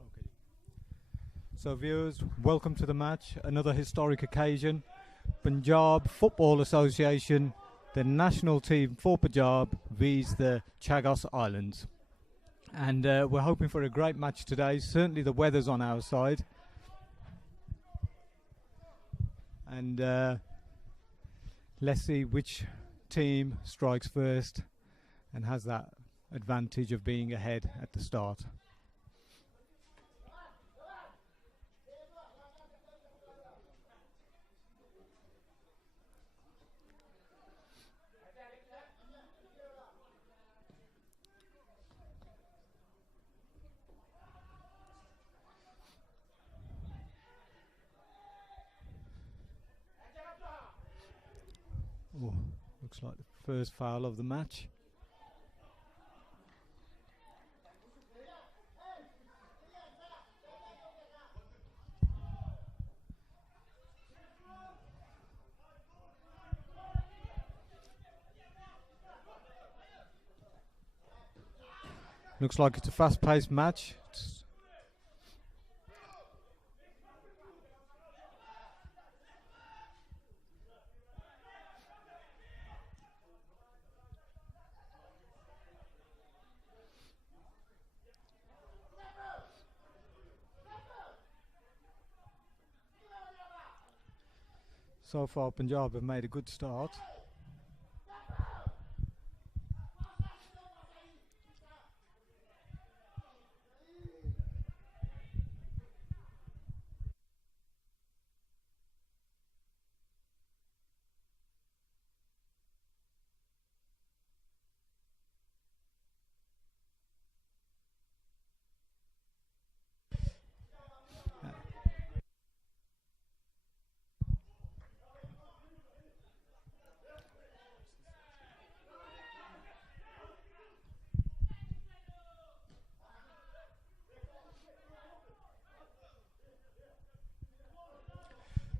Okay. So viewers, welcome to the match. Another historic occasion. Panjab Football Association, the national team for Punjab, vs the Chagos Islands. And we're hoping for a great match today. Certainly the weather's on our side. And let's see which team strikes first and has that advantage of being ahead at the start. Oh, looks like the first foul of the match. Looks like it's a fast-paced match. So far, Punjab have made a good start.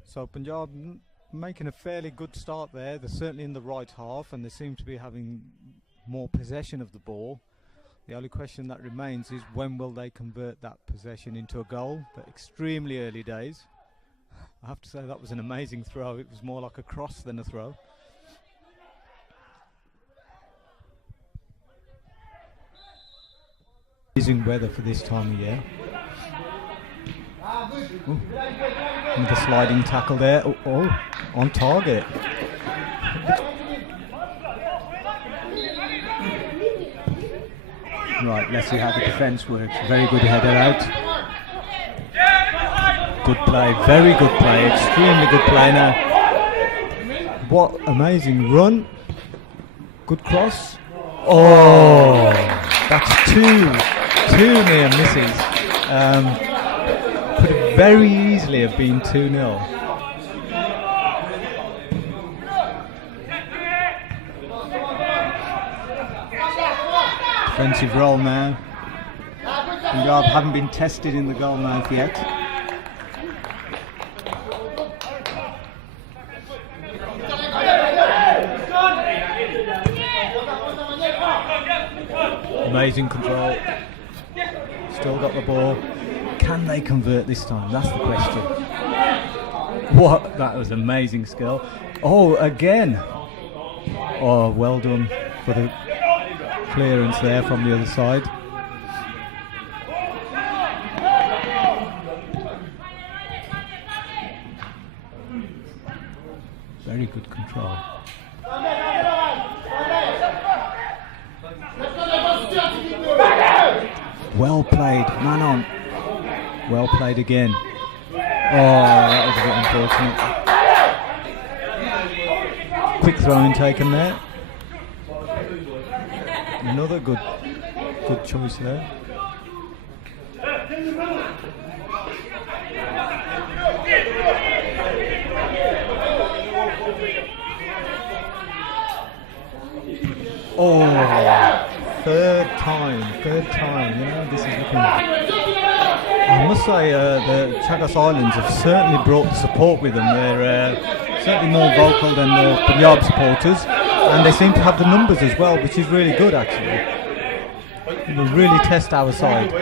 So Punjab making a fairly good start there. They're certainly in the right half and they seem to be having more possession of the ball. The only question that remains is when will they convert that possession into a goal? But extremely early days. I have to say that was an amazing throw. It was more like a cross than a throw. Amazing weather for this time of year. Ooh. With a sliding tackle there. Oh, on target. Right, let's see how the defence works. Very good header out. Good play, very good play, extremely good play now. What amazing run. Good cross. Oh, that's two near misses. Could very easily have been 2-0. Defensive role now. Punjab haven't been tested in the goal mouth yet. Amazing control. Still got the ball. Can they convert this time? That's the question. What? That was amazing skill. Oh, again. Oh, well done for the clearance there from the other side. Very good control. Well played, man on. Well played again. Oh, that was a bit unfortunate. Quick throw-in taken there. Another good choice there. Oh, third time. You know, this is looking. I must say, the Chagos Islands have certainly brought the support with them. They're certainly more vocal than the Panjab supporters, and they seem to have the numbers as well, which is really good actually. It will really test our side.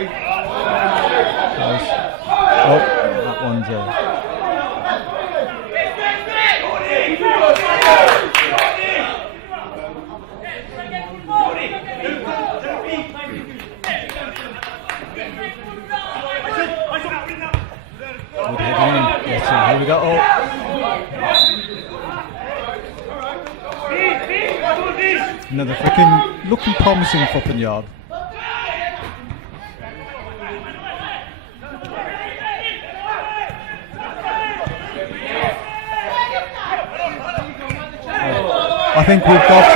Oh, that one's here we go. Oh. Another freaking looking promising for Panjab. I think we've got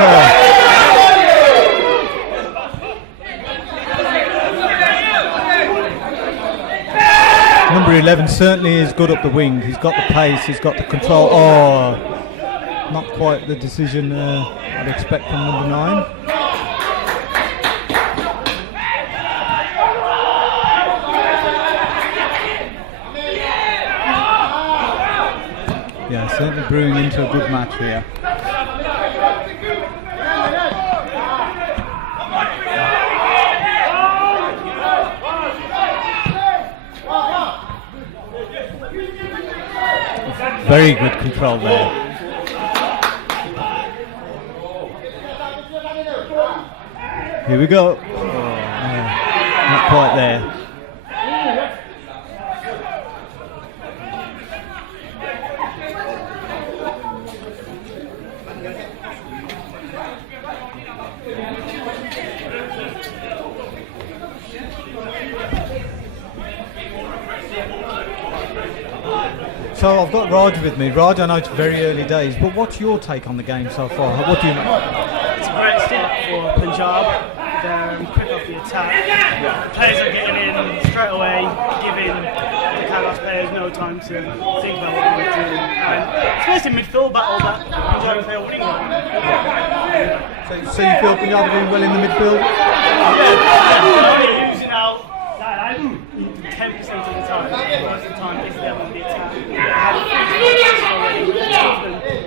number 11 certainly is good up the wing. He's got the pace, he's got the control. Oh, not quite the decision I'd expect from number 9. Yeah, certainly brewing into a good match here. Very good control there. Here we go. Not quite there. So I've got Raj with me. Raj, I know it's very early days, but what's your take on the game so far? What do you know? It's a great start for Panjab. They're quick off the attack. The players are getting in straight away, giving the Chagos players no time to think about what they're doing. It's mostly midfield battle that Panjab FA are winning. So you feel Panjab are doing well in the midfield? Yeah, only losing out 10% of the time. The rest of the time, it's them on the attack.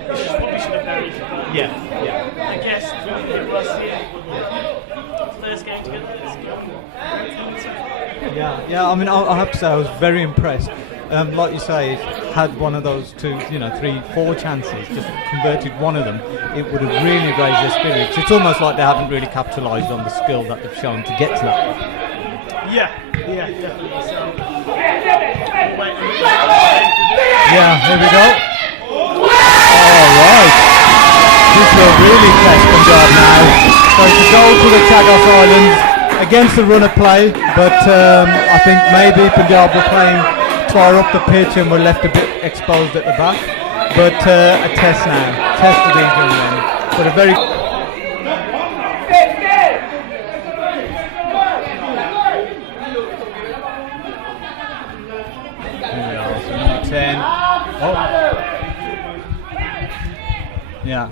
Probably should have buried. Yeah. I guess we'll see it. First game together. Yeah. I mean, I have to say I was very impressed. Like you say, had one of those 2, 3, 4 chances, just converted one of them, it would have really raised their spirits. It's almost like they haven't really capitalised on the skill that they've shown to get to that. Yeah, definitely. So, yeah, here we go. Alright. This will really test Panjab now. So it's a goal to the Chagos Islands against the run of play, but I think maybe Panjab were playing far up the pitch and were left a bit exposed at the back. But a test now. Test for these young men. But a very... Yeah,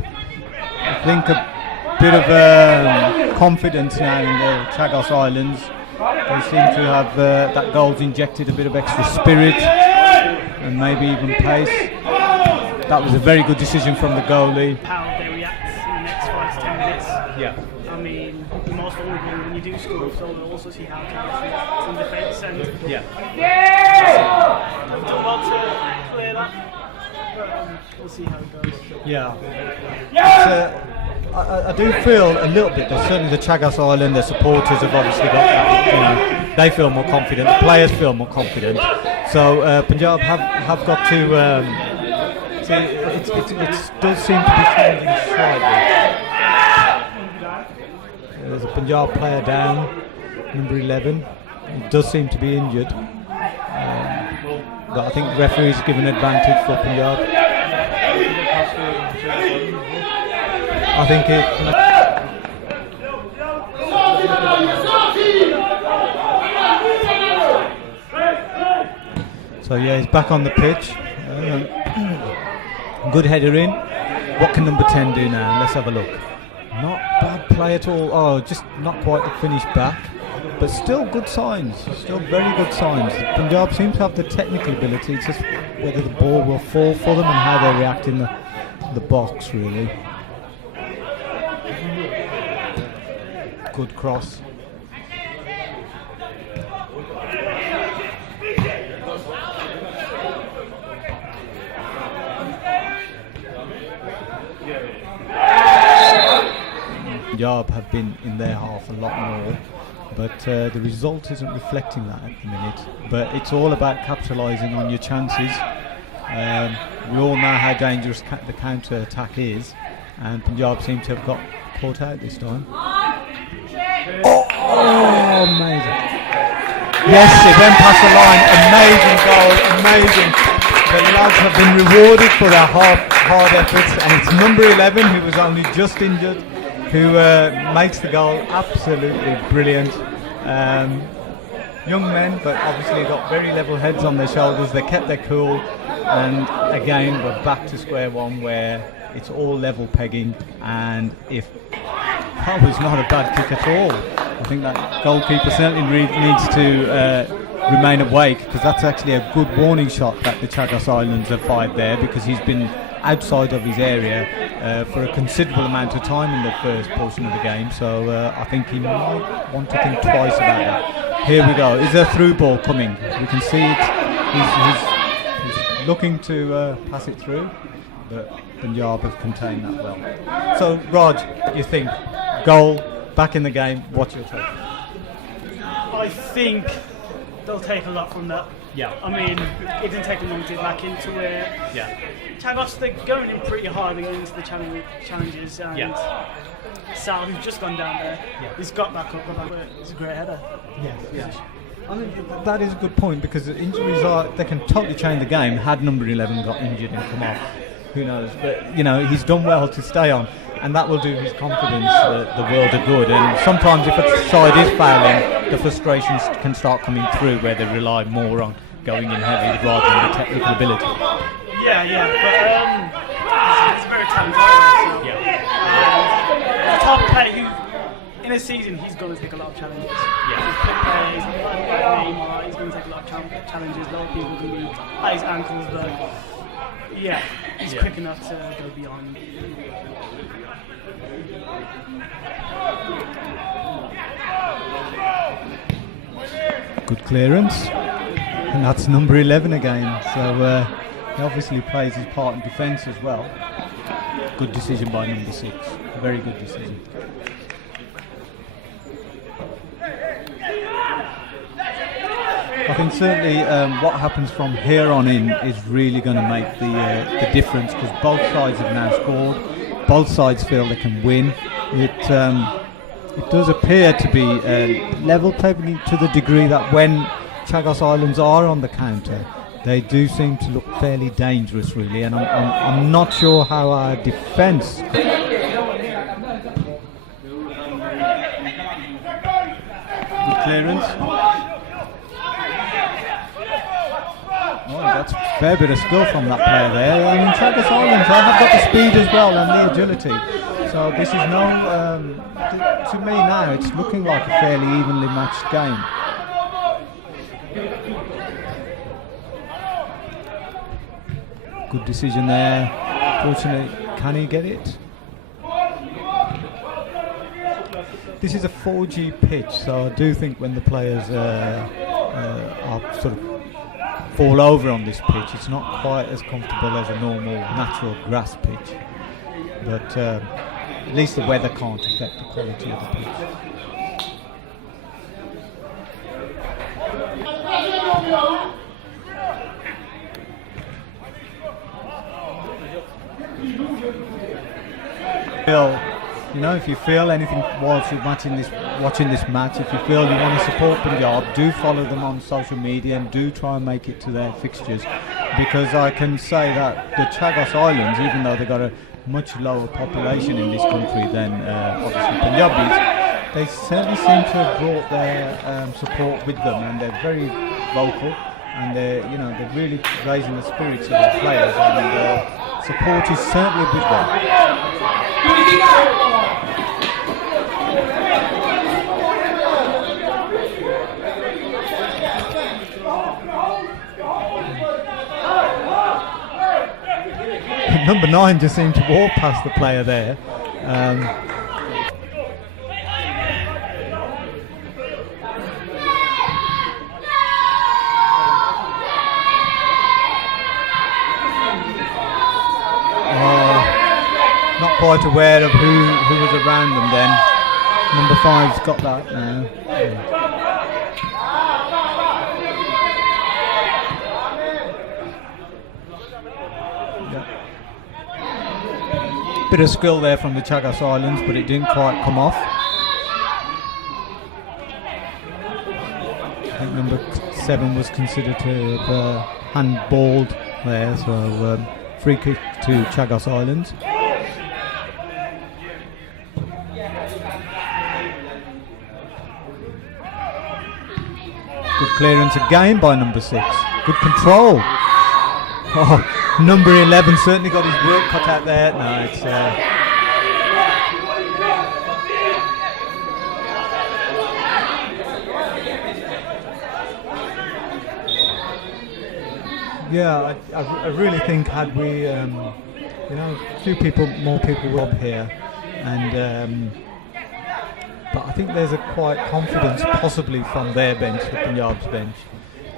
I think a bit of confidence now in the Chagos Islands. They seem to have that goal's injected a bit of extra spirit and maybe even pace. That was a very good decision from the goalie. How they react in the next 5 to 10 minutes. Yeah. I mean, most of all maybe when you do score, so we'll also see how Chagos in defence and they've done well to clear that. But we'll see how it goes. Yeah. I do feel a little bit that certainly the Chagos Island, their supporters have obviously got that, they feel more confident, the players feel more confident. So Panjab have got to. It does seem to be changing slightly. There's a Panjab player down, number 11. He does seem to be injured. But I think the referee's given advantage for Panjab. I think it. So yeah, he's back on the pitch. Good header in. What can number 10 do now? Let's have a look. Not bad play at all. Oh, just not quite the finish back. But still good signs. Still very good signs. Punjab seems to have the technical ability. It's just whether the ball will fall for them and how they react in the box, really. Good cross. Punjab have been in their half a lot more, but the result isn't reflecting that at the minute. But it's all about capitalising on your chances. We all know how dangerous the counter attack is, and Punjab seem to have got caught out this time. Oh, amazing! Yes, it went past the line. Amazing goal, amazing. The lads have been rewarded for their hard efforts, and it's number 11 who was only just injured who makes the goal. Absolutely brilliant. Young men, but obviously got very level heads on their shoulders. They kept their cool, and again we're back to square one where it's all level pegging. And if that was not a bad kick at all, I think that goalkeeper certainly needs to remain awake, because that's actually a good warning shot that the Chagos Islands have fired there, because he's been outside of his area for a considerable amount of time in the first portion of the game. So I think he might want to think twice about that. Here we go. Is there a through ball coming? We can see it. He's looking to pass it through, but Punjab have contained that well. So Raj, you think goal, back in the game, what's your take? I think they'll take a lot from that. Yeah. I mean, it didn't take them long to get back into it. Yeah. Chagos, they're going in pretty hard. They're going into the challenges. And Sall, who's just gone down there, he's got back up. It's a great header. Yeah. I mean, that is a good point, because the injuries they can totally change the game. Had number 11 got injured and come off, who knows? But he's done well to stay on, and that will do his confidence the world of good. And sometimes if a side is fouling, the frustrations can start coming through, where they rely more on going in heavy rather than the technical ability. Yeah, but he's a very talented player. The top player who, in a season, he's going to take a lot of challenges. He's going to take a lot of challenges. A lot of people can move at his ankles, but he's quick enough to go beyond. Good clearance, and that's number 11 again. So he obviously plays his part in defence as well. Good decision by number 6. A very good decision. I think certainly what happens from here on in is really going to make the difference, because both sides have now scored. Both sides feel they can win. It does appear to be level pegging to the degree that when Chagos Islands are on the counter, they do seem to look fairly dangerous, really, and I'm not sure how our defence. Good clearance. Oh, that's a fair bit of skill from that player there. I mean, Chagos Islands have got the speed as well and the agility. So this is to me now, it's looking like a fairly evenly matched game. Good decision there. Fortunately, can he get it? This is a 4G pitch, so I do think when the players are sort of fall over on this pitch, it's not quite as comfortable as a normal natural grass pitch. But at least the weather can't affect the quality of the pitch. If you feel anything whilst you're watching this match, if you feel you want to support Punjab, do follow them on social media and do try and make it to their fixtures, because I can say that the Chagos Islands, even though they've got a much lower population in this country than obviously Punjabis, they certainly seem to have brought their support with them, and they're very vocal, and they're really raising the spirits of their players, and support is certainly with them. Number 9 just seemed to walk past the player there. Not quite aware of who was around them then. Number 5's got that now. Bit of skill there from the Chagos Islands, but it didn't quite come off. I think number 7 was considered to have handballed there, so free kick to Chagos Islands. Good clearance again by number 6. Good control. Oh. Number 11 certainly got his work cut out there. No, it's I really think had we, a few more people were up here, and but I think there's a quiet confidence possibly from their bench, the Punjab's bench.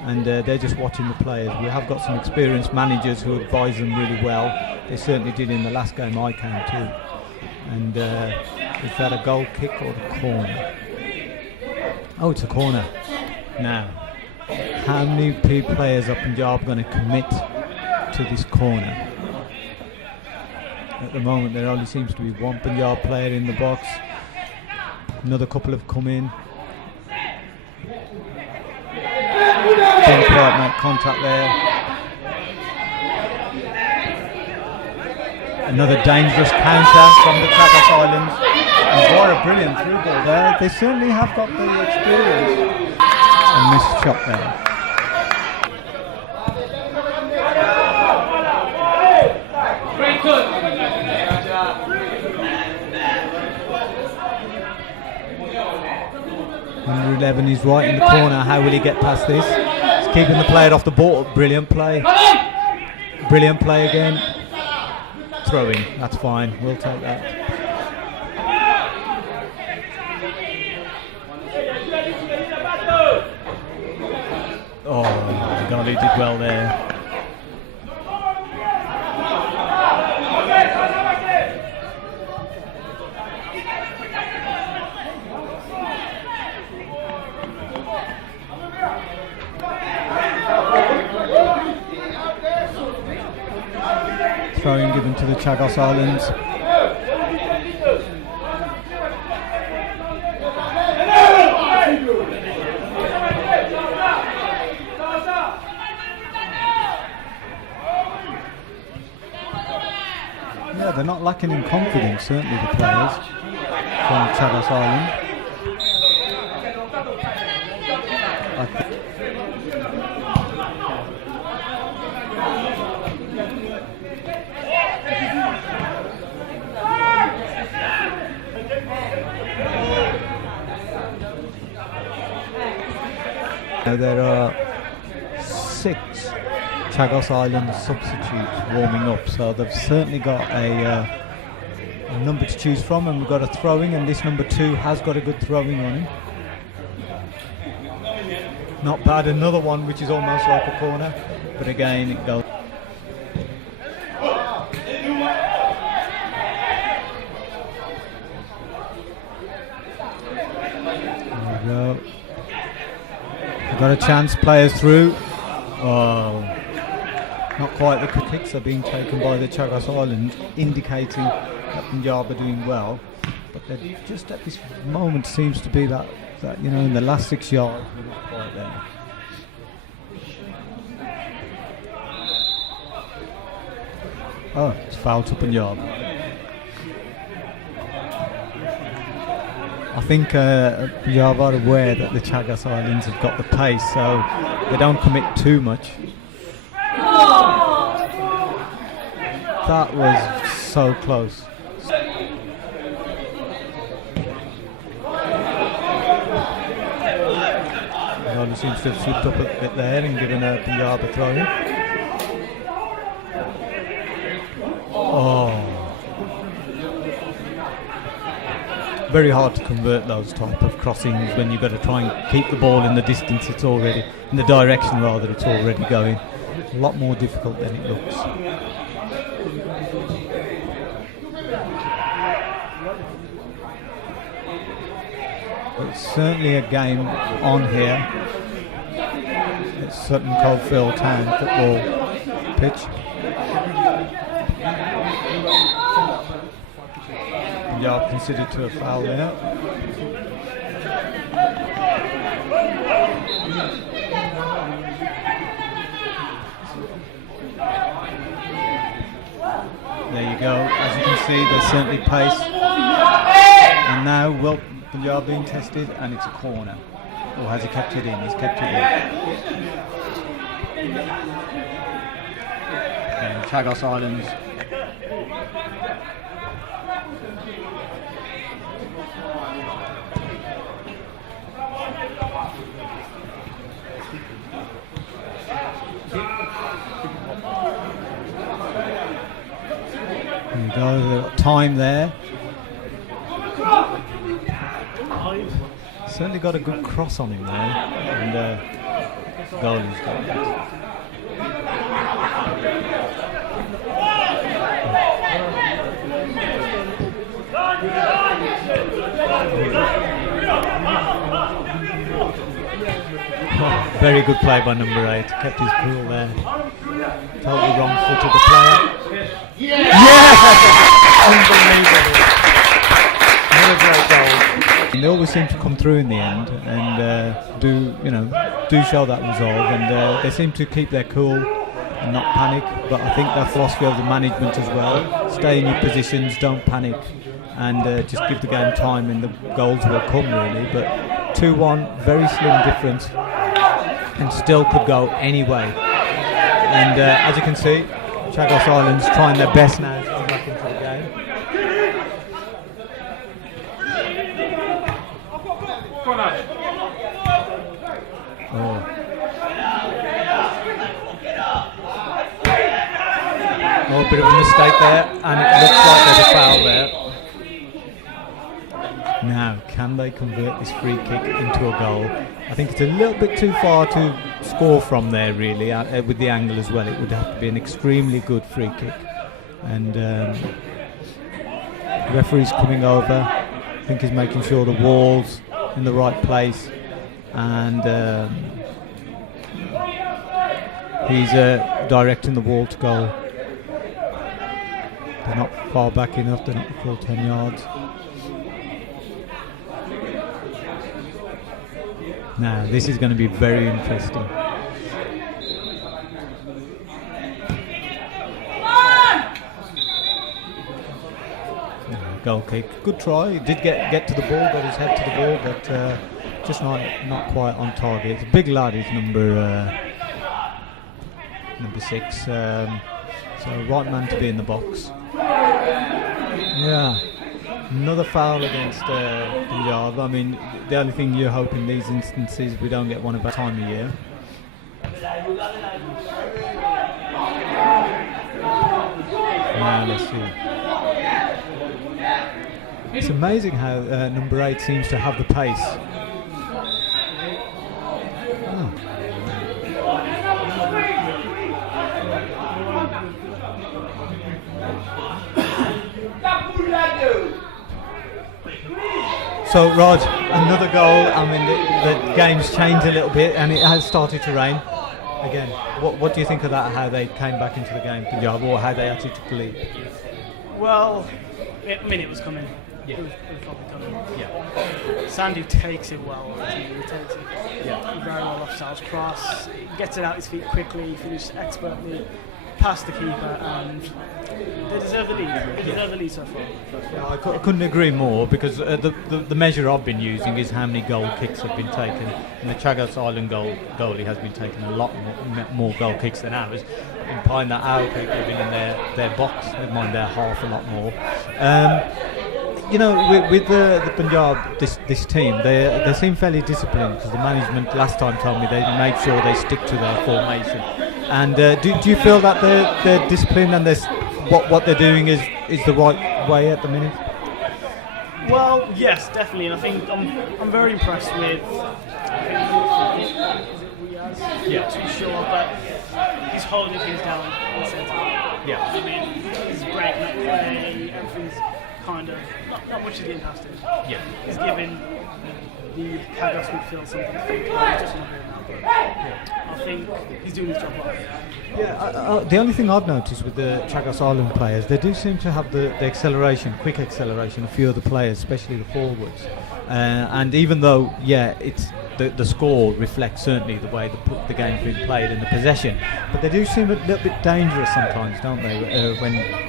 And they're just watching the players. We have got some experienced managers who advise them really well. They certainly did in the last game I came to. And is that a goal kick or a corner? Oh, it's a corner. Now, how many players are Punjab going to commit to this corner? At the moment there only seems to be one Punjab player in the box. Another couple have come in. Didn't quite make contact there. Another dangerous counter from the Chagos Islands. And what a brilliant through ball there. They certainly have got the experience. And missed shot there. Number 11 is right in the corner. How will he get past this? He's keeping the player off the ball. Brilliant play. Brilliant play again. Throwing. That's fine. We'll take that. Oh, the goalie did well there. Throwing given to the Chagos Islands. Yeah, they're not lacking in confidence, certainly the players from Chagos Island. Now there are 6 Chagos Island substitutes warming up, so they've certainly got a a number to choose from, and we've got a throwing, and this number 2 has got a good throwing on him. Not bad, another one which is almost like a corner, but again it goes. There we go. We've got a chance, players through. Oh, not quite. The kicks are being taken by the Chagos Island, indicating that Panjab are doing well, but they're just at this moment seems to be that you know, in the last 6 yards we're not quite there. Oh, it's foul to Panjab. I think Panjab are aware that the Chagos Islands have got the pace, so they don't commit too much. That was so close. He seems to have slipped up a bit there and given Panjab a throw in. Oh. Very hard to convert those type of crossings when you've got to try and keep the ball in the distance it's already, in the direction rather it's already going. A lot more difficult than it looks. It's certainly a game on here. It's Sutton Coldfield Town football pitch. Panjab considered to a foul there. There you go. As you can see, there's certainly pace. And now, well, Panjab being tested, and it's a corner. Or has he kept it in? He's kept it in. And Chagos Islands. There you go, they've got time there. Certainly got a good cross on him there, and goal is got it. Oh, very good play by number 8, kept his cool there. Totally wrong foot of the player. Yes! Unbelievable. What a great goal. They always seem to come through in the end and do show that resolve, and they seem to keep their cool and not panic. But I think that philosophy of the management as well, stay in your positions, don't panic, and just give the game time and the goals will come really. But 2-1, very slim difference, and still could go any way. And as you can see, Chagos Islands trying their best now to come back into the game. Oh. Oh, a bit of a mistake there, and it looks like there's a foul there. Now, can they convert this free kick into a goal? I think it's a little bit too far to score from there, really, with the angle as well. It would have to be an extremely good free kick. And the referee's coming over. I think he's making sure the wall's in the right place. And he's directing the wall to goal. They're not far back enough, they're not the full 10 yards. Now, this is going to be very interesting. Goal kick, good try. He did get to the ball, got his head to the ball, but just not quite on target. It's a big lad, he's number 6. So right man to be in the box. Yeah. Another foul against Panjab. I mean, the only thing you're hoping these instances we don't get one about time of year. Now let's see. It's amazing how number 8 seems to have the pace. Oh. So, Rod, another goal. I mean, the game's changed a little bit, and it has started to rain again. What do you think of that? How they came back into the game, Punjab, or how they actually took the lead? Well, I mean, it was coming. Yeah. It was probably coming. Yeah. Sandhu takes it well. He takes it very well off Sall's cross. Gets it out his feet quickly. Finishes expertly past the keeper, and they deserve the lead. They deserve the lead so far. Yeah, I couldn't agree more, because the measure I've been using is how many goal kicks have been taken, and the Chagos Island goalie has been taking a lot more goal kicks than ours, implying that our people have been in their box, never mind their half, a lot more. You know, with the Panjab, this team, they seem fairly disciplined, because the management last time told me they made sure they stick to their formation. And do you feel that they're disciplined and what they're doing is the right way at the minute? Well, yes, definitely, and I think I'm very impressed with. Yeah. Too sure, but he's holding things down in the centre. Yeah. I mean, he's breaking up play. Everything's kind of not much is getting past him. Yeah. He's giving the Chagos midfield something to think about. He's just not doing that. But I think he's doing his job well. Yeah, the only thing I've noticed with the Chagos Island players, they do seem to have the acceleration, quick acceleration, a few of the players, especially the forwards. And even though, it's the score reflects certainly the way the game's been played and the possession, but they do seem a little bit dangerous sometimes, don't they,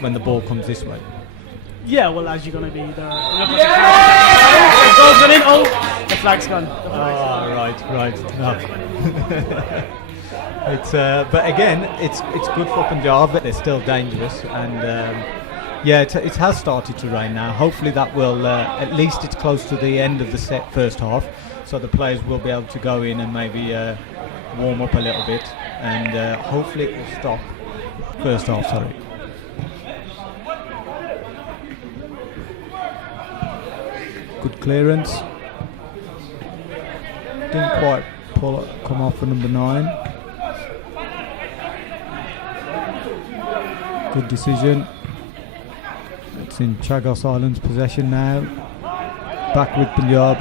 when the ball comes this way? Yeah, well, as you're going to be the flag's gone. Right. No. But again, it's good for Punjab. They're still dangerous, and it has started to rain now. Hopefully that will at least it's close to the end of the first half, so the players will be able to go in and maybe warm up a little bit, and hopefully it will stop. First half, sorry. Good clearance. Didn't quite come off for number 9. Good decision. It's in Chagos Island's possession now. Back with Punjab.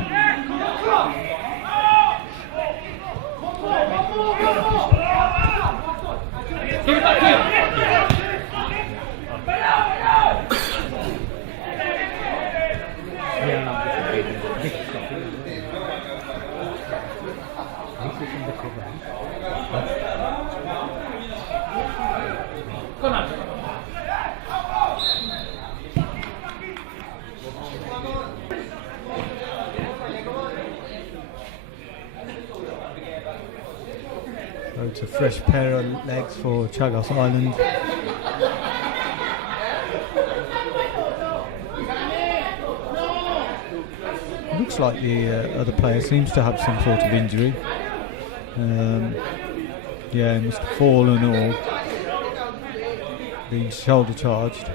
So it's a fresh pair of legs for Chagos Island. Looks like the other player seems to have some sort of injury. He must have fallen or been shoulder charged.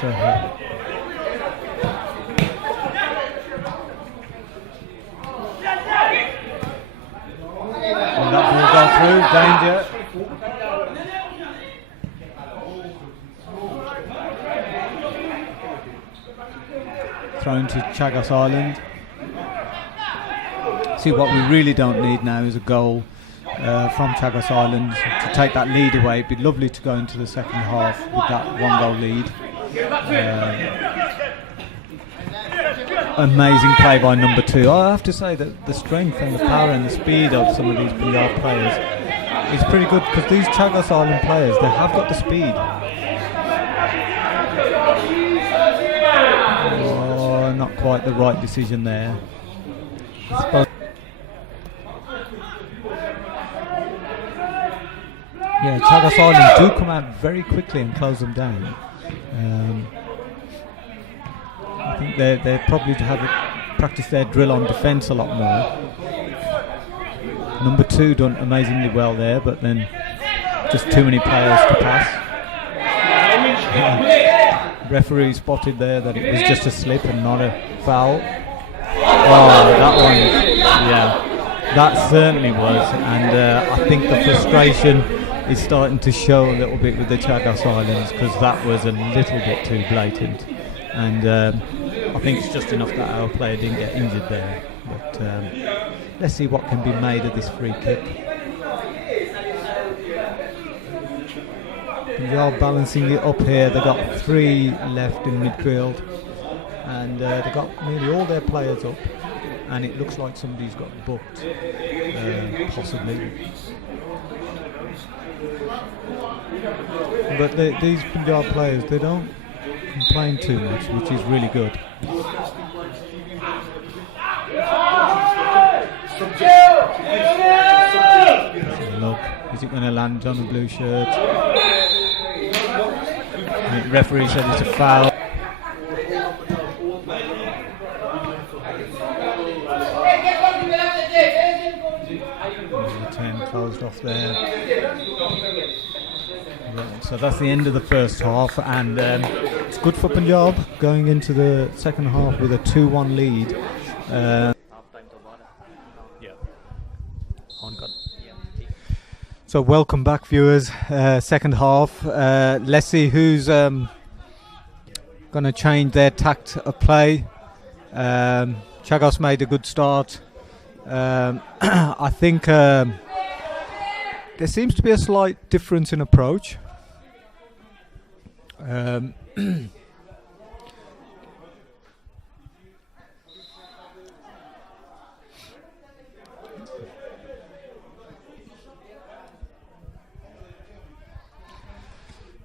So and that will go through, danger. Thrown to Chagos Island. See, what we really don't need now is a goal from Chagos Island to take that lead away. It'd be lovely to go into the second half with that 1-goal lead. Amazing play by number 2. I have to say that the strength and the power and the speed of some of these Punjab players is pretty good, because these Chagos Island players, they have got the speed. Not quite the right decision there. Chagos Island do come out very quickly and close them down. I think they probably have practice their drill on defence a lot more. Number 2 done amazingly well there, but then just too many players to pass. Referee spotted there that it was just a slip and not a foul. Oh, that one, yeah, that certainly was, and I think the frustration is starting to show a little bit with the Chagos Islands, because that was a little bit too blatant, and I think it's just enough that our player didn't get injured there. But let's see what can be made of this free kick. Punjab balancing it up here. They've got 3 left in midfield, and they've got nearly all their players up, and it looks like somebody's got booked, possibly. But these Punjab players, they don't complain too much, which is really good. Look, is it going to land on the blue shirt? The referee said it's a foul. 10 closed off there. So that's the end of the first half, and it's good for Punjab going into the second half with a 2-1 lead. So welcome back, viewers. Second half. Let's see who's going to change their tact of play. Chagos made a good start. I think there seems to be a slight difference in approach.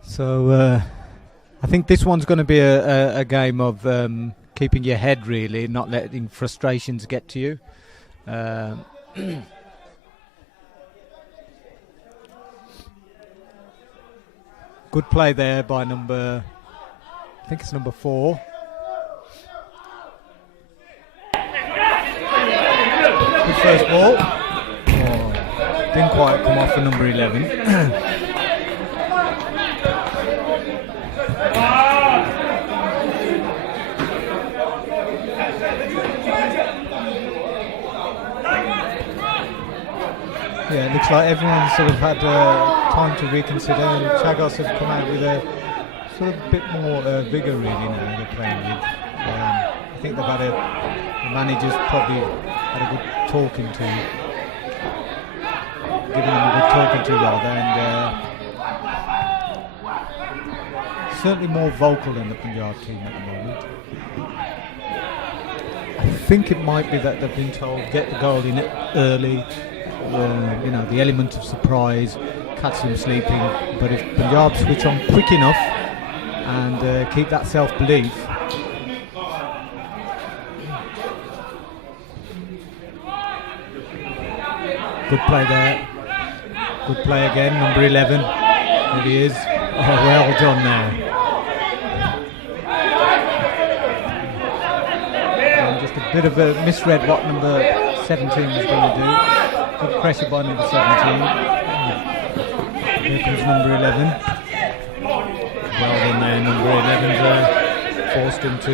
So I think this one's going to be a game of keeping your head, really, not letting frustrations get to you. Good play there by number, I think it's number 4. Good first ball. Oh, didn't quite come off for number 11. Yeah, it looks like everyone's sort of had time to reconsider. Chagos have come out with a sort of bit more vigour, really, now they're playing with. I think they've had the manager's probably had a good talking to, giving them a good talking to rather, and certainly more vocal than the Punjab team at the moment. I think it might be that they've been told get the goal in early. You know, the element of surprise, catch them sleeping. But if Punjab switch on quick enough and keep that self-belief, good play there. Good play again, number 11. There he is. Oh, well done there. And just a bit of a misread what number 17 was going to do. Good pressure by number 17. Here comes number 11. Well done there, number 11's forced him to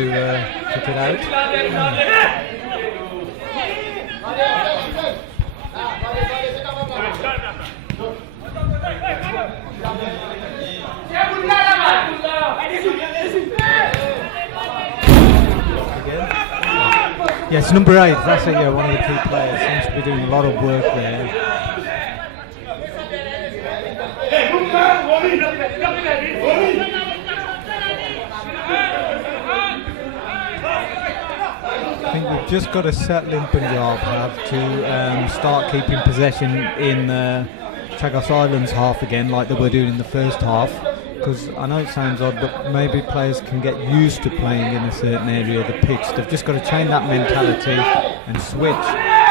kick it out. Yes, number 8, that's it, yeah, one of the key players. Seems to be doing a lot of work there. I think we've just got to settle in Punjab, have to start keeping possession in Chagos Islands half again, like they were doing in the first half. Because I know it sounds odd, but maybe players can get used to playing in a certain area of the pitch. They've just got to change that mentality and switch.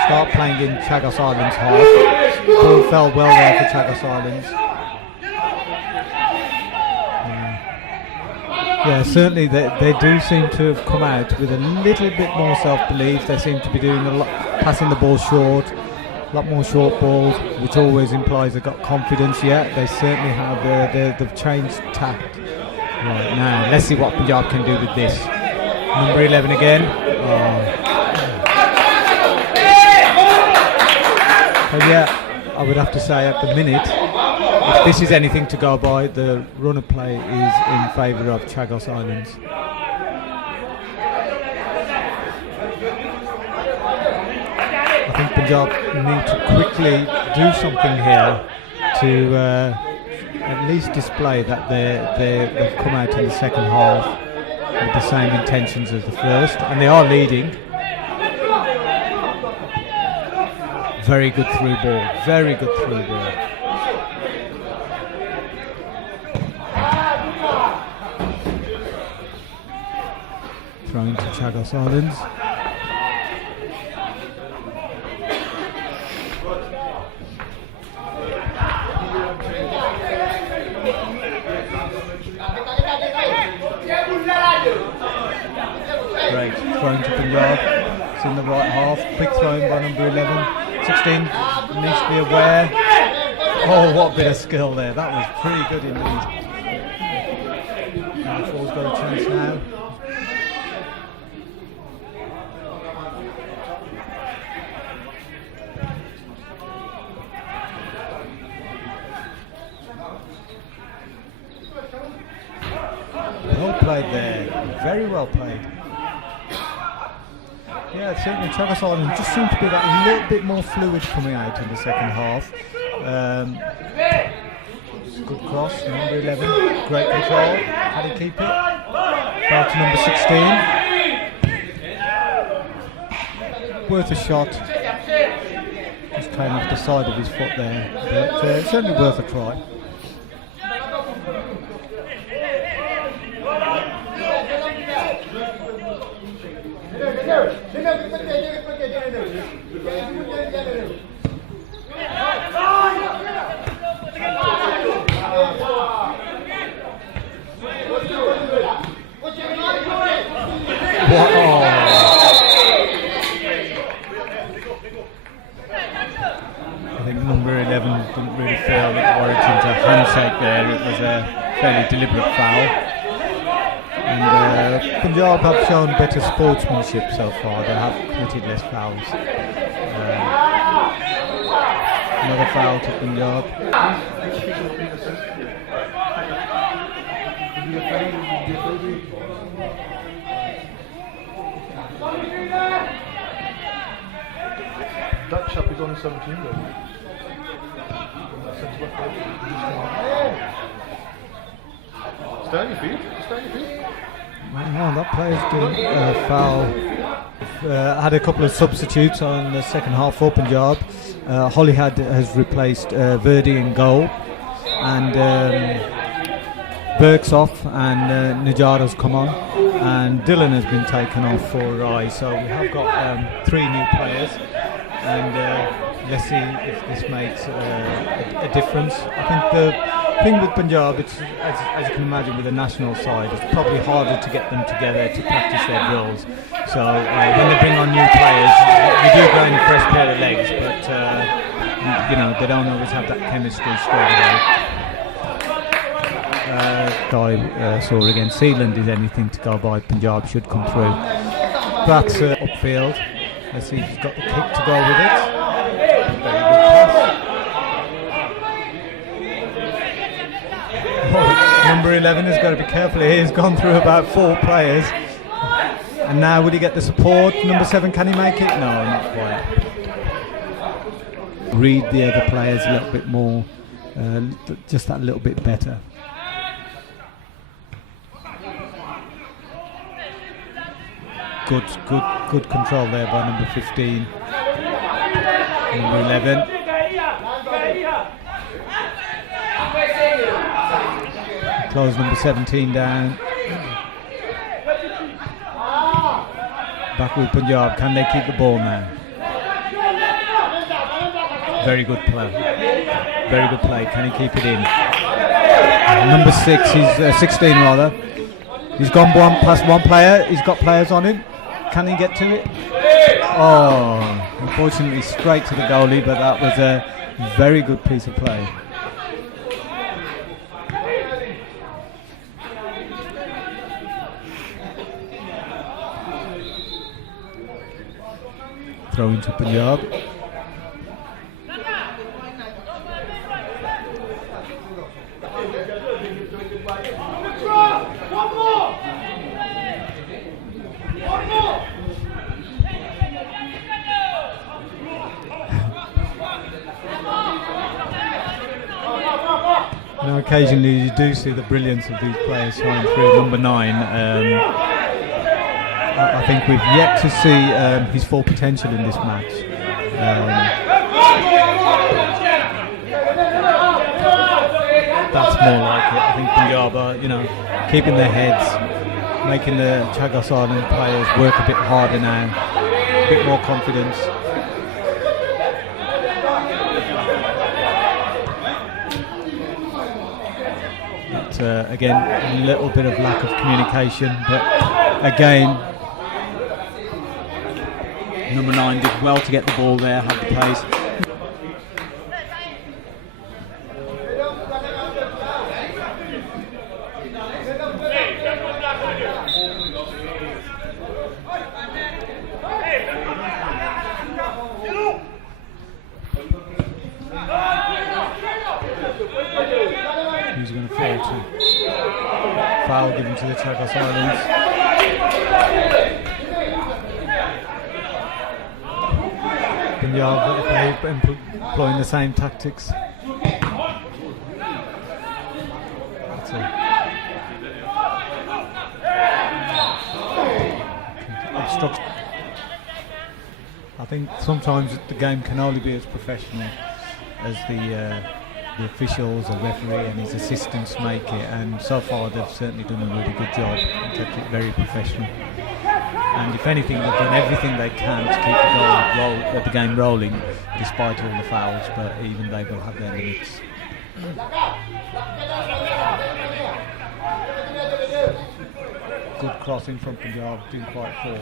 Start playing in Chagos Islands half. Ball fell well there for Chagos Islands. Yeah, certainly they do seem to have come out with a little bit more self-belief. They seem to be doing a lot, passing the ball short. A lot more short balls, which always implies they've got confidence. Yeah, they certainly have. They've changed tact. Right, now let's see what Punjab can do with this. Number 11 again. But yeah, I would have to say at the minute, if this is anything to go by, the run of play is in favour of Chagos Islands. I think Punjab need to quickly do something here to at least display that they've come out in the second half with the same intentions as the first, and they are leading. Very good through ball, very good through ball. Thrown to Chagos Islands. Great, thrown to Punjab. It's in the right half. Quick throw by number 11. 16 needs to be aware. Oh, what a bit of skill there. That was pretty good indeed. Fall's got a chance now. Well played there. Very well played. Yeah, certainly Chagos Island just seemed to be that little bit more fluid coming out in the second half. Good cross, number 11, great control. Can he keep it? Foul to number 16. Worth a shot. Just came off the side of his foot there, but certainly worth a try. I think number 11 didn't really feel it warranted a handshake there. It was a fairly deliberate foul. And Punjab have shown better sportsmanship so far. They have committed less fouls. Another foul to Punjab. That chap is only 17 though. Stay on your feet. Stay on your feet. Well, that player's doing foul. Had a couple of substitutes on the second half for Punjab. Hollyhead has replaced Verdi in goal, and Virk's off, and Najjar has come on, and Dylan has been taken off for Rai. So we have got 3 new players, and let's see if this makes a difference. I think the thing with Punjab, it's, as you can imagine with the national side, it's probably harder to get them together to practice their drills. So when they bring on new players, you do go in a fresh pair of legs, but you know, they don't always have that chemistry straight away. Saw again, Sealand is anything to go by. Punjab should come through. That's upfield. Let's see if he's got the kick to go with it. Very good pass. Number 11 has got to be careful here. He's gone through about 4 players. And now will he get the support? Number 7, can he make it? No, not quite. Read the other players a little bit more, just that little bit better. Good control there by number 15. Number 11. Close number 17 down. Back with Punjab. Can they keep the ball now? Very good play. Very good play. Can he keep it in? Number 6, he's 16 rather. He's gone past one player. He's got players on him. Can he get to it? Oh, unfortunately straight to the goalie, but that was a very good piece of play. throw into Punjab. Now, occasionally you do see the brilliance of these players shine through. Number 9, I think we've yet to see his full potential in this match. That's more like it. I think Punjab are, keeping their heads, making the Chagos Island players work a bit harder now, a bit more confidence. Again, a little bit of lack of communication, but again, number 9 did well to get the ball there, had the pace. Who's going to fall to? Foul given to the Chagos Islands. Punjab employing the same tactics. That's it. I think sometimes the game can only be as professional as the officials, the referee and his assistants make it, and so far they've certainly done a really good job and kept it very professional. And if anything, they've done everything they can to keep the game rolling, despite all the fouls, but even they will have their limits. Good crossing from Punjab, didn't quite fall.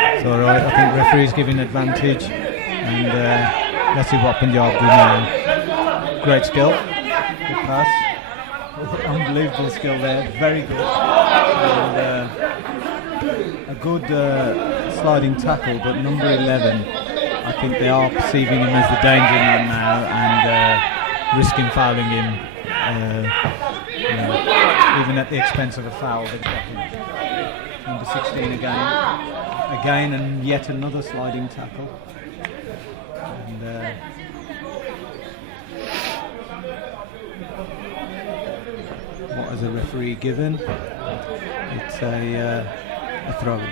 It's alright, I think referee's giving advantage, and let's see what Punjab do now. Great skill, good pass, unbelievable skill there, very good, and a good sliding tackle, but number 11, I think they are perceiving him as the danger man now and risking fouling him, even at the expense of a foul. They've got him. Number 16 again and yet another sliding tackle, and what has the referee given? It's a throw-in.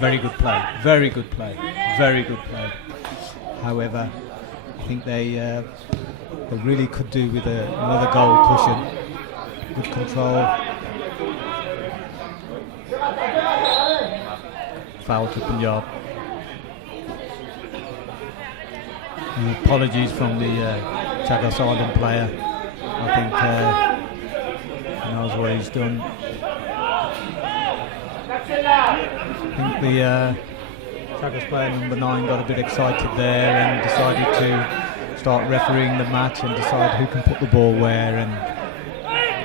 Very good play, very good play, very good play. However, I think they really could do with another goal cushion. Good control. Foul to Punjab. And apologies from the Chagos Island player. I think he knows what he's done. I think the Chagos player number 9 got a bit excited there and decided to start refereeing the match and decide who can put the ball where, and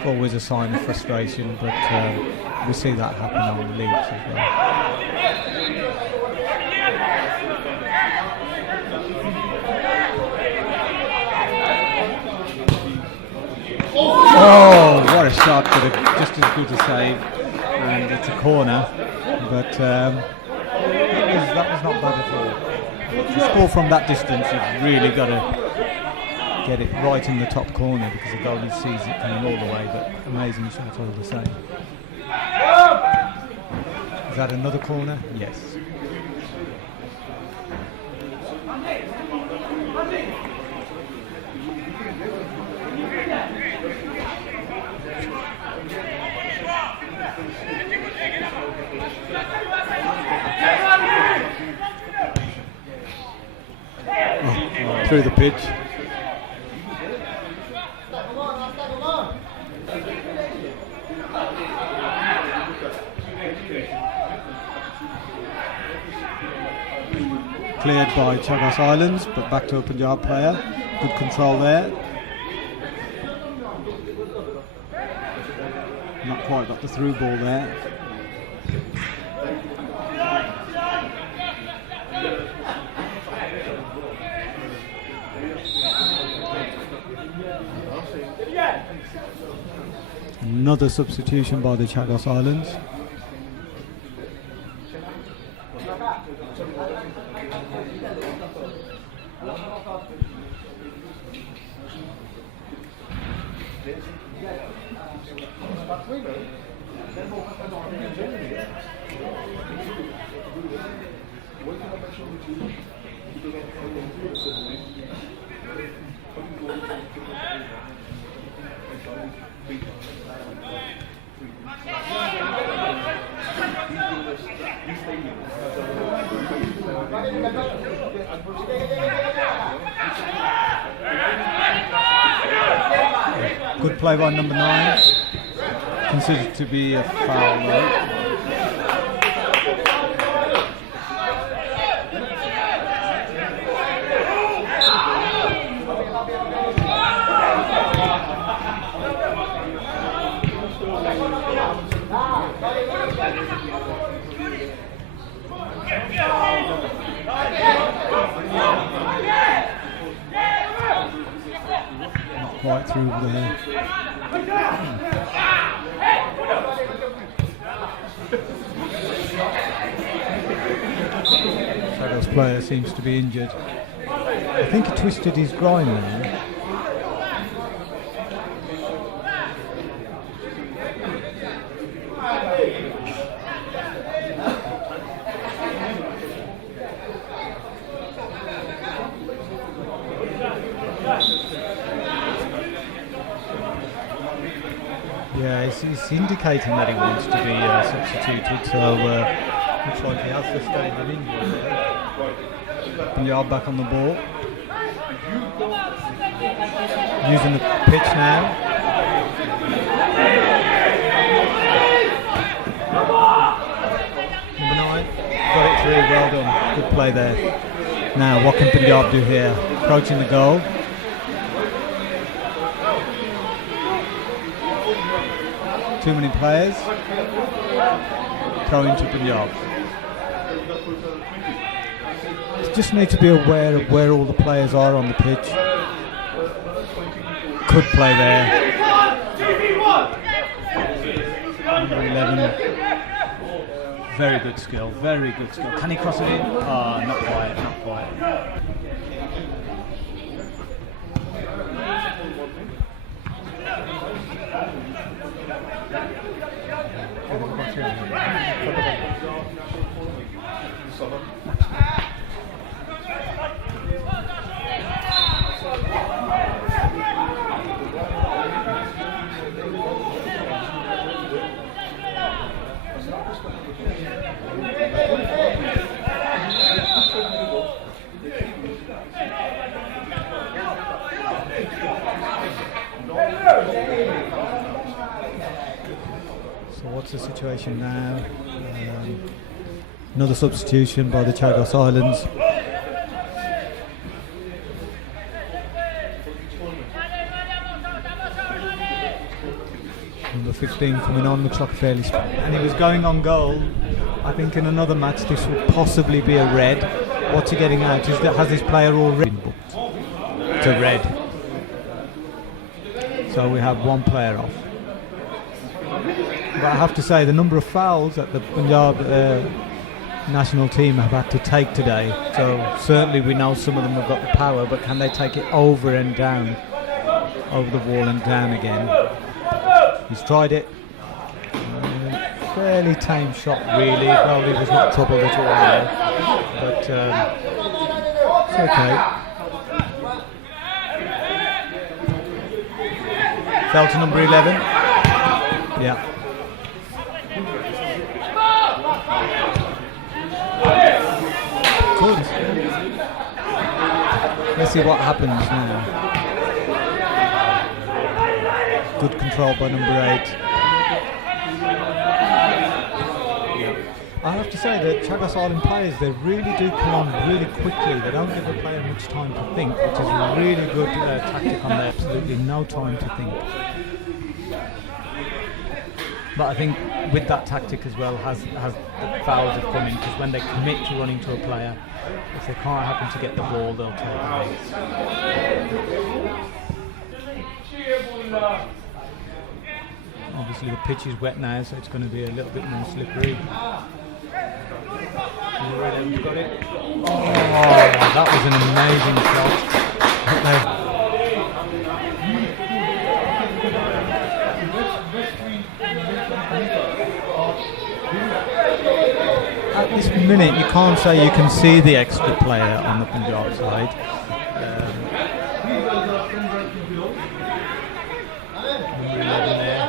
always a sign of frustration, but we see that happen on the leagues as well. Oh, what a shot, but just as good a save, and it's a corner, but that was not bad at all. To score from that distance, you've really got to get it right in the top corner, because the goalie sees it coming all the way, but amazing shot all the same. Is that another corner? Yes. Through the pitch. cleared by Chagos Islands, but back to a Panjab player. Good control there. Not quite got the through ball there. Another substitution by the Chagos Islands. Good play by number 9. Considered to be a foul though. Not quite through there. Chagos player seems to be injured. I think he twisted his groin there. Yeah, he's indicating that he wants to be substituted, so looks like he has sustained an injury there. Panjab back on the ball. Using the pitch now. Number 9, got it through, well done. Good play there. Now, what can Panjab do here? Approaching the goal. Too many players. Throw into Panjab. Just need to be aware of where all the players are on the pitch. Could play there. Number 11. Very good skill, very good skill. Can he cross it in? Not quite, not quite. So what's the situation now? Another substitution by the Chagos Islands. Number 15 coming on, looks like a fairly and he was going on goal. I think in another match this would possibly be a red. What's he getting out? Has this player already been booked to red? So we have one player off. But I have to say the number of fouls that the Punjab national team have had to take today, so certainly we know some of them have got the power, but can they take it over and down, over the wall and down again? He's tried it. Fairly tame shot really, probably was not troubled at all there, but it's okay. Fell to number 11. Yeah. Good. Let's see what happens now. Good control by number 8. have to say that Chagos Island players, they really do come on really quickly. They don't give a player much time to think, which is a really good tactic on there. Absolutely no time to think. But I think with that tactic as well, has the fouls have come in, because when they commit to running to a player, if they can't happen to get the ball, they'll take it. Obviously the pitch is wet now, so it's going to be a little bit more slippery. Got it. Oh, that was an amazing shot. At this minute, you can't say you can see the extra player on the Panjab side. Number 11 there.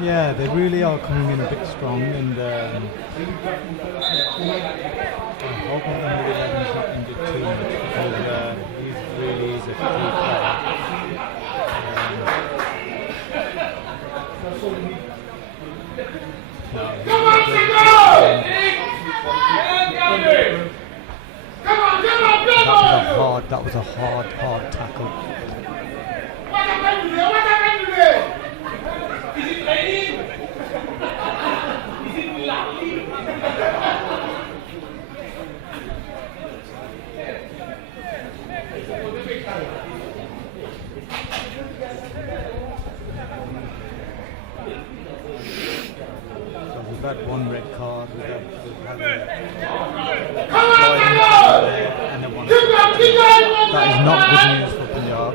Yeah, they really are coming in a bit strong, and I hope number 11's not injured too much, because he really is a key player. That was a hard tackle. So we've had one red card, we've had and then one. That is not good news for Panjab.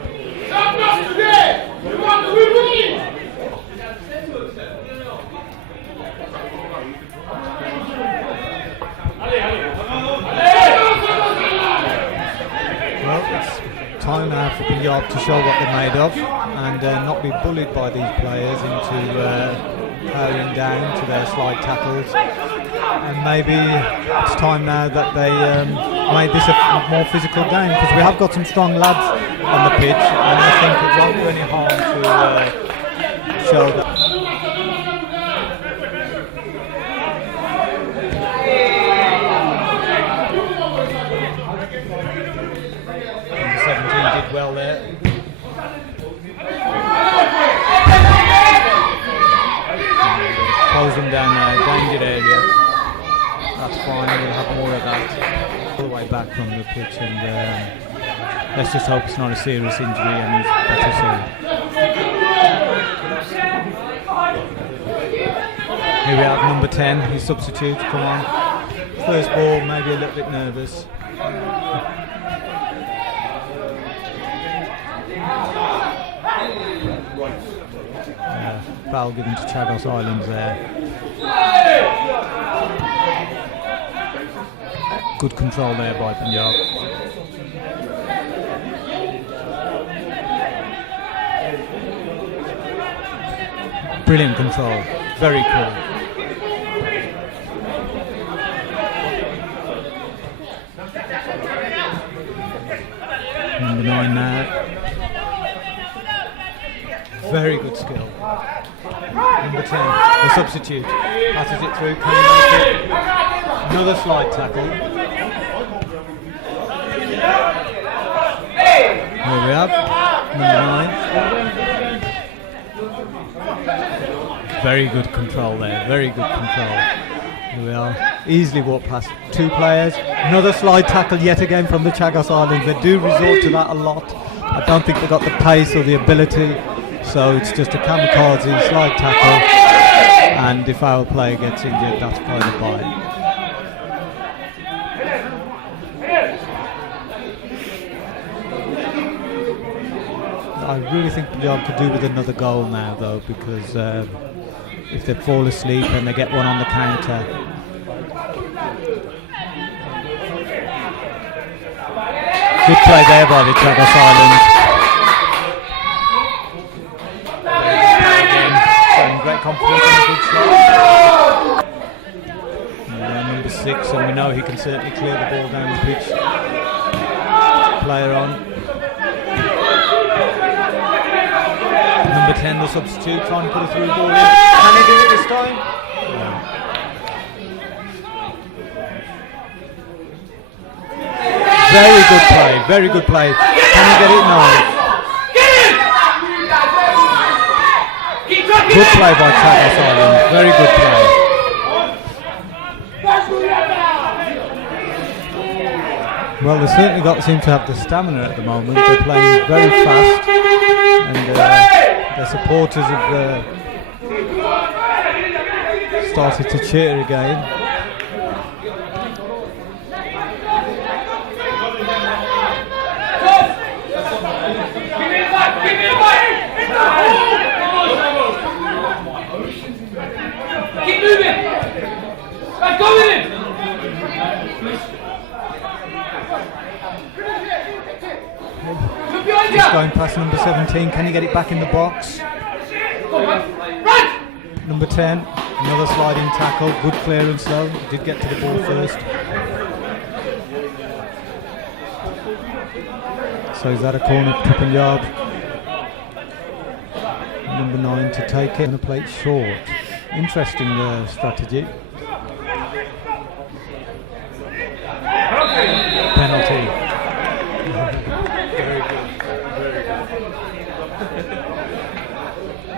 Well, it's time now for Panjab to show what they're made of, and not be bullied by these players into powering down to their slide tackles. And maybe it's time now that they made this a more physical game, because we have got some strong lads on the pitch, and I think it won't do any harm to show that. Number 17 did well there. Close them down there, danger area. That's fine, we'll have more of that all the way back from the pitch, and let's just hope it's not a serious injury and he's better soon. Here we have number 10, his substitute, come on. First ball, maybe a little bit nervous. Foul given to Chagos Islands there. Good control there by Panjab. Brilliant control, very cool. Number 9 now. Very good skill. Number 10, the substitute, passes it through, can he make it? Another slide tackle. Here we have number 9. Very good control there, very good control. Here we are, easily walk past two players. Another slide tackle yet again from the Chagos Islands. They do resort to that a lot. I don't think they've got the pace or the ability. So it's just a kamikaze slide tackle, and if our player gets injured, that's by the by. I really think Panjab could do with another goal now, though, because if they fall asleep and they get one on the counter. Good play there by the Chagos Islands. Great confidence and a good shot. Number 6, and we know he can certainly clear the ball down the pitch. Player on. Number 10, the substitute, trying to put a through ball in. Can he do it this time? Very good play, very good play. Can he get it? No. Good play by Chagos Island, very good play. Well, they certainly seem to have the stamina at the moment. They're playing very fast, and their supporters have started to cheer again. He's going past number 17. Can he get it back in the box? Number 10, another sliding tackle. Good clearance though. He did get to the ball first. So is that a corner to Panjab? Number 9 to take it. Going to play it short. Interesting strategy. Penalty.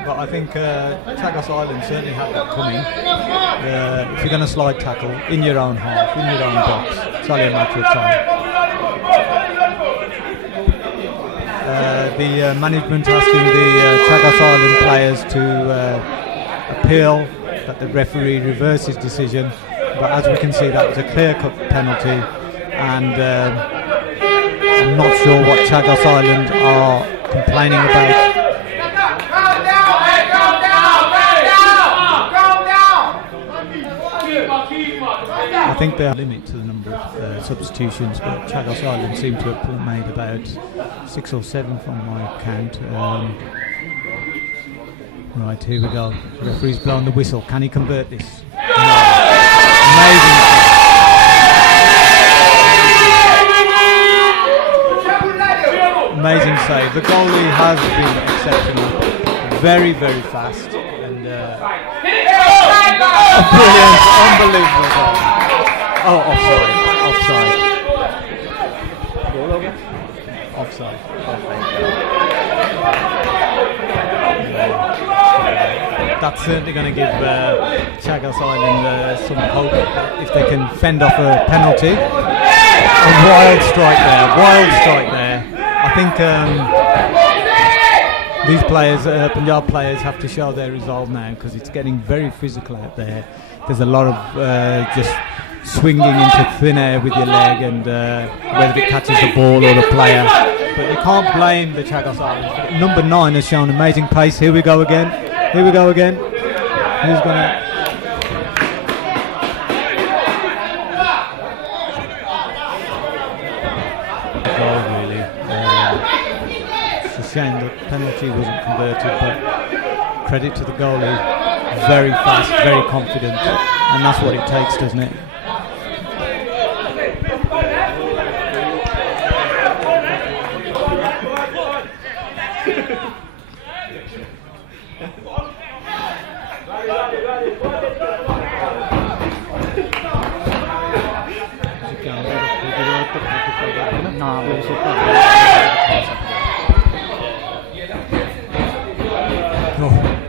But I think Chagos Island certainly had that coming. If you're going to slide tackle in your own half, in your own box, it's only a matter of time. The management asking the Chagos Island players to appeal that the referee reverse his decision, but as we can see, that was a clear-cut penalty, and I'm not sure what Chagos Island are complaining about. I think they're limit to the number of substitutions, but Chagos Island seem to have made about 6 or 7 from my count. Right, here we go. The referee's blowing the whistle. Can he convert this? No. Amazing. Amazing save. The goalie has been exceptional. Very, very fast. And brilliant, unbelievable goal. Oh, offside. That's certainly going to give Chagos Island some hope if they can fend off a penalty. A wild strike there. I think these players, Punjab players, have to show their resolve now, because it's getting very physical out there. There's a lot of just swinging into thin air with your leg, and whether it catches the ball or the player. But you can't blame the Chagos Islanders. Number 9 has shown amazing pace. Here we go again. Who's going to... goal, really. It's a shame the penalty wasn't converted, but credit to the goalie. Very fast, very confident, and that's what it takes, doesn't it?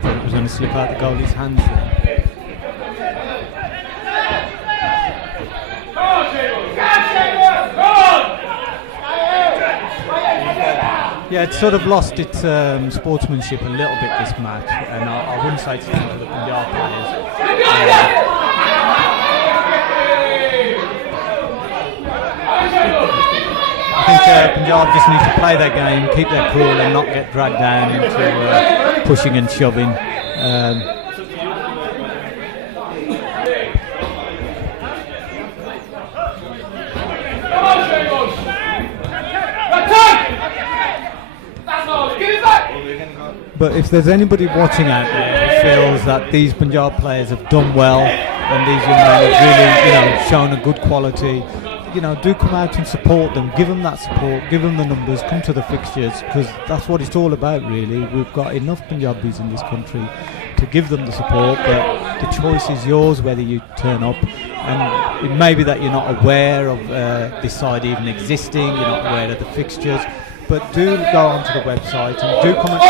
It was going to slip out the goalie's hands there. Yeah, it sort of lost its sportsmanship a little bit this match, and I wouldn't say it's down to the Punjab players. I think Punjab just need to play their game, keep their cool, and not get dragged down into pushing and shoving. But if there's anybody watching out there who feels that these Punjab players have done well, and these young men have really, shown a good quality, do come out and support them. Give them that support. Give them the numbers. Come to the fixtures, because that's what it's all about, really. We've got enough Punjabis in this country to give them the support, but the choice is yours whether you turn up. And it may be that you're not aware of this side even existing. You're not aware of the fixtures, but do go onto the website and do come and... Oh,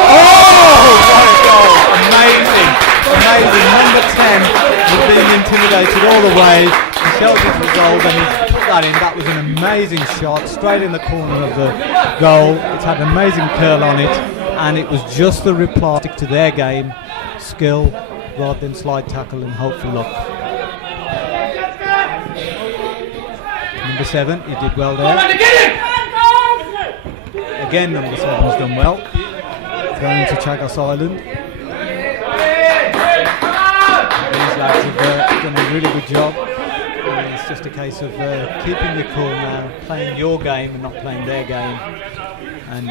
what a goal! Amazing, amazing. Number 10 was being intimidated all the way. He showed his resolve and he put that in. That was an amazing shot, straight in the corner of the goal. It had an amazing curl on it, and it was just the reply to their game, skill, rather than slide tackle and hope for luck. Number 7, he did well there. Again, number 7's done well. Going to Chagos Island. These lads have done a really good job. It's just a case of keeping your cool now, playing your game and not playing their game. And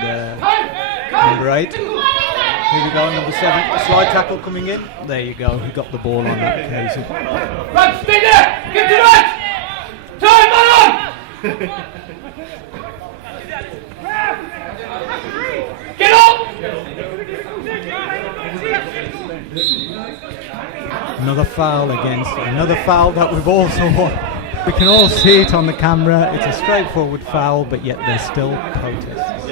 number 8. Here we go, number 7. A slide tackle coming in. There you go. He got the ball on that occasion. Right, stay there. Get to right. Turn, man on. Get up! Another foul against, another foul that we've also we can all see it on the camera. It's a straightforward foul, but yet there's still protests.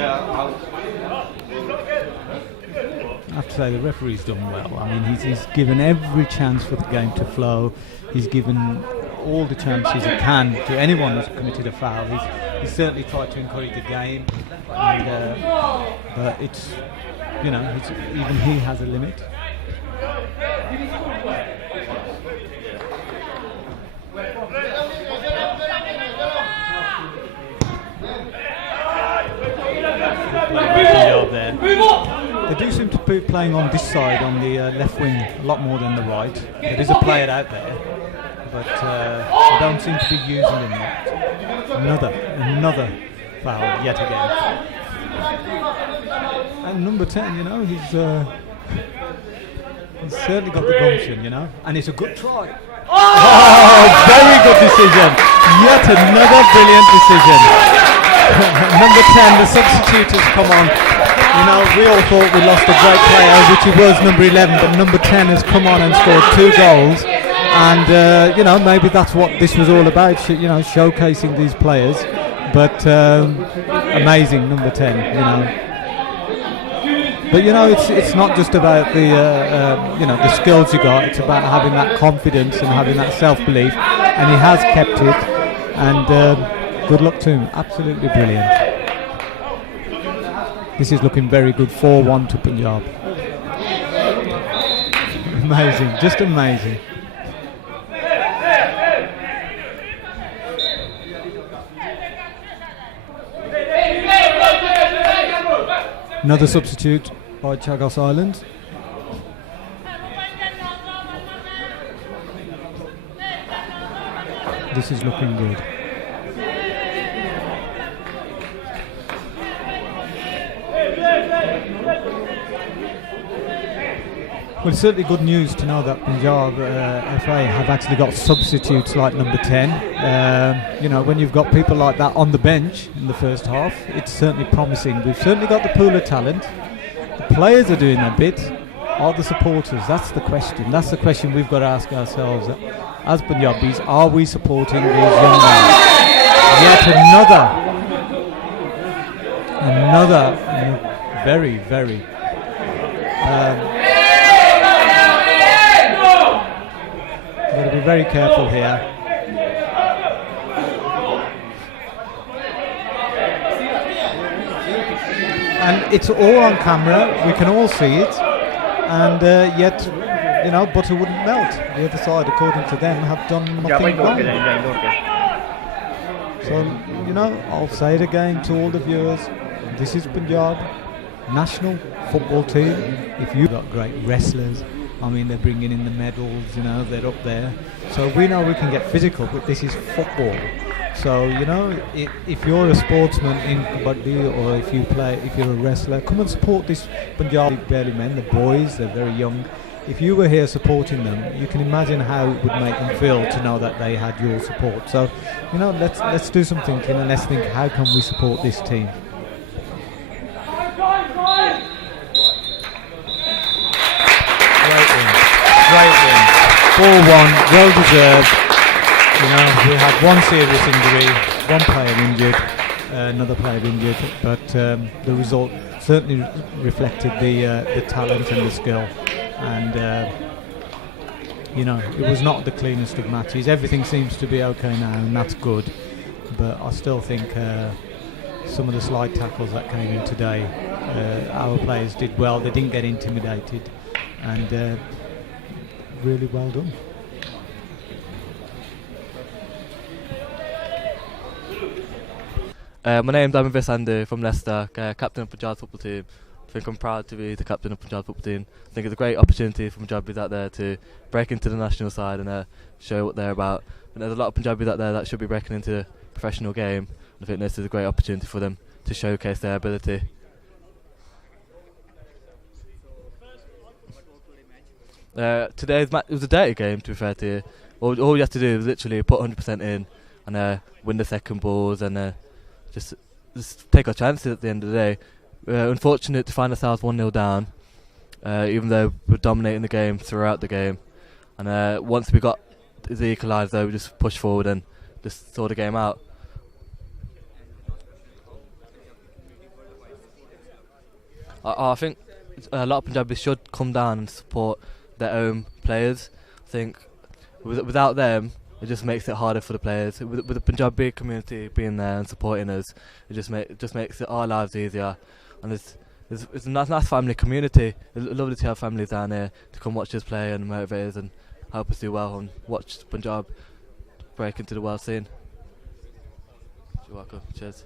I have to say the referee's done well. I mean, he's given every chance for the game to flow. He's given all the chances he can to anyone who's committed a foul. He's certainly tried to encourage the game, and, but it's, even he has a limit. They do seem to be playing on this side, on the left wing, a lot more than the right. There is a player out there, but they don't seem to be using him yet. Another foul yet again. And number 10, he's certainly got the gumption, and it's a good try. Oh, very good decision. Yet another brilliant decision. Number 10, the substitute has come on. We all thought we lost a great player, which he was, number 11, but number 10 has come on and scored 2 goals. And, maybe that's what this was all about, showcasing these players. But amazing, number 10, But, it's not just about the skills you got. It's about having that confidence and having that self-belief. And he has kept it. And good luck to him. Absolutely brilliant. This is looking very good. 4-1 to Punjab. Amazing. Just amazing. Another substitute by Chagos Island. This is looking good. Well, it's certainly good news to know that Panjab FA have actually got substitutes like number 10. When you've got people like that on the bench in the first half, it's certainly promising. We've certainly got the pool of talent. The players are doing their bit. Are the supporters? That's the question. That's the question we've got to ask ourselves. As Punjabis, are we supporting these young men? Yet another very, very... got to be very careful here. And it's all on camera, we can all see it, and yet, butter wouldn't melt. The other side, according to them, have done nothing wrong. So, I'll say it again to all the viewers, this is Punjab, national football team. If you've got great wrestlers, they're bringing in the medals, they're up there. So we know we can get physical, but this is football. So, if you're a sportsman in Kabaddi, or if you're a wrestler, come and support this Punjabi Belly men, the boys, they're very young, if you were here supporting them, you can imagine how it would make them feel to know that they had your support. So, you know, let's do some thinking and let's think, how can we support this team? Great win. 4-1, well deserved. You know, we had one serious injury, one player injured, another player injured, but the result certainly reflected the talent and the skill. And you know, it was not the cleanest of matches. Everything seems to be okay now, and that's good. But I still think some of the slide tackles that came in today, our players did well. They didn't get intimidated, and really well done. My name's Sandhu from Leicester, captain of Panjab's football team. I think I'm proud to be the captain of Panjab's football team. I think it's a great opportunity for Punjabis out there to break into the national side and show what they're about. And there's a lot of Punjabis out there that should be breaking into the professional game. I think this is a great opportunity for them to showcase their ability. Today's match was a dirty game, to be fair to you. All you have to do is literally put 100% in and win the second balls and just take our chances at the end of the day. Unfortunate to find ourselves 1-0 down, even though we're dominating the game throughout the game. And once we got the equaliser, we just pushed forward and just saw the game out. I think a lot of Punjabis should come down and support their own players. I think without them, it just makes it harder for the players. With the Punjabi community being there and supporting us, it just makes our lives easier. And it's a nice family community. It's lovely to have families down here to come watch us play and motivate us and help us do well and watch Punjab break into the world scene. You're welcome. Cheers.